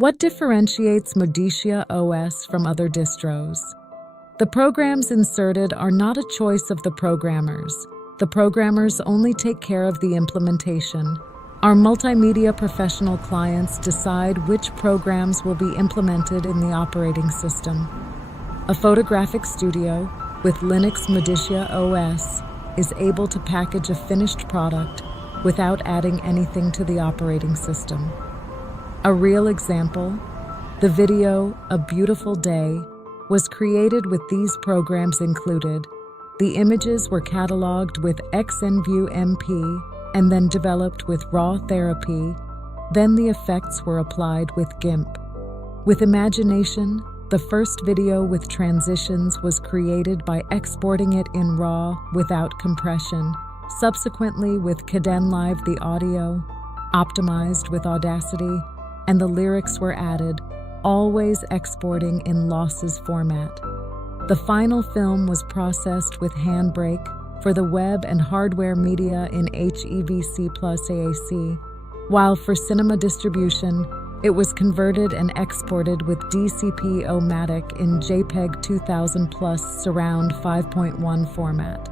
What differentiates MODICIA O.S. from other distros? The programs inserted are not a choice of the programmers. The programmers only take care of the implementation. Our multimedia professional clients decide which programs will be implemented in the operating system. A photographic studio with Linux MODICIA O.S. is able to package a finished product without adding anything to the operating system. A real example, the video A Beautiful Day was created with these programs included. The images were cataloged with XnView MP and then developed with RawTherapee. Then the effects were applied with GIMP. With imagination, the first video with transitions was created by exporting it in RAW without compression. Subsequently, with Kdenlive, the audio optimized with Audacity, and the lyrics were added, always exporting in losses format. The final film was processed with HandBrake for the web and hardware media in HEVC+AAC, while for cinema distribution, it was converted and exported with DCP-o-matic in JPEG 2000+ surround 5.1 format.